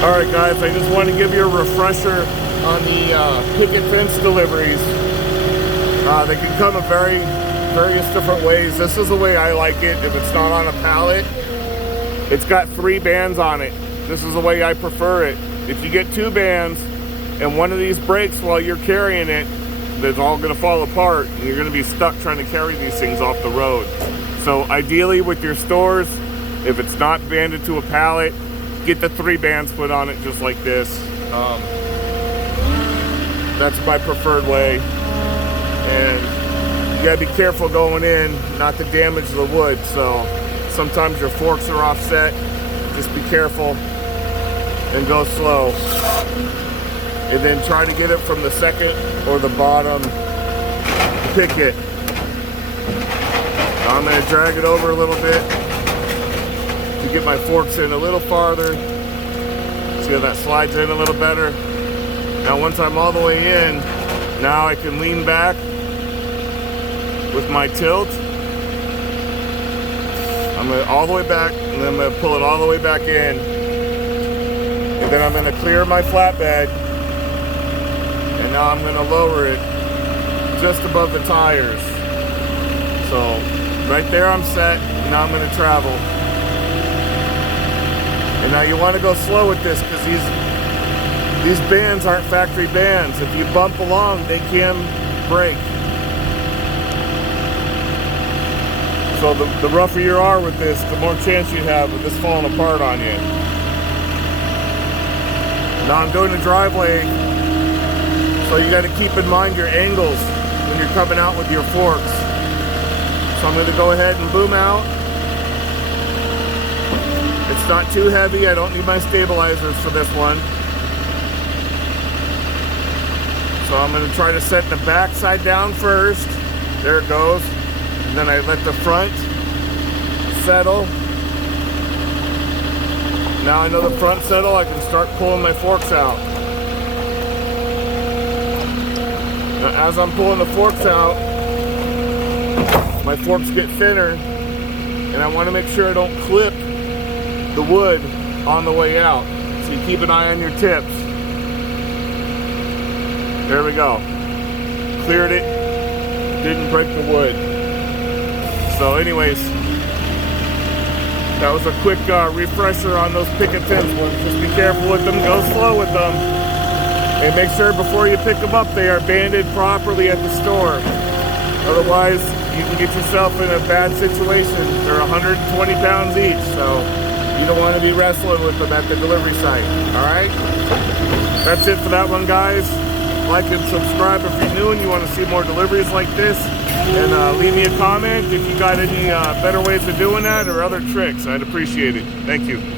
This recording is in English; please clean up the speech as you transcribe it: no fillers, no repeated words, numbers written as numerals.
Alright guys, I just want to give you a refresher on the Picket Fence Deliveries. They can come in various different ways. This is the way I like it. If it's not on a pallet, it's got 3 bands on it. This is the way I prefer it. If you get 2 bands and one of these breaks while you're carrying it, it's all going to fall apart and you're going to be stuck trying to carry these things off the road. So ideally with your stores, if it's not banded to a pallet, get the 3 bands put on it just like this. That's my preferred way. And you gotta be careful going in not to damage the wood. So sometimes your forks are offset. Just be careful and go slow. And then try to get it from the second or the bottom picket. I'm gonna drag it over a little bit to get my forks in a little farther. See how that slides in a little better? Now once I'm all the way in, now I can lean back with my tilt. I'm gonna all the way back and then I'm gonna pull it all the way back in. And then I'm gonna clear my flatbed. And now I'm gonna lower it just above the tires. So right there I'm set, now I'm gonna travel. And now you want to go slow with this because these bands aren't factory bands. If you bump along, they can break. So the rougher you are with this, the more chance you have of this falling apart on you. Now I'm doing the driveway, so you got to keep in mind your angles when you're coming out with your forks. So I'm going to go ahead and boom out. It's not too heavy. I don't need my stabilizers for this one. So I'm going to try to set the back side down first. There it goes. And then I let the front settle. Now I know the front settle, I can start pulling my forks out. Now as I'm pulling the forks out, my forks get thinner. And I want to make sure I don't clip the wood on the way out. So you keep an eye on your tips. There we go. Cleared it. Didn't break the wood. So anyways, that was a quick refresher on those picket fence ones. Just be careful with them. Go slow with them. And make sure before you pick them up, they are banded properly at the store. Otherwise, you can get yourself in a bad situation. They're 120 pounds each. So you don't want to be wrestling with them at the delivery site, all right? That's it for that one, guys. Like and subscribe if you're new and you want to see more deliveries like this. And leave me a comment if you got any better ways of doing that or other tricks. I'd appreciate it. Thank you.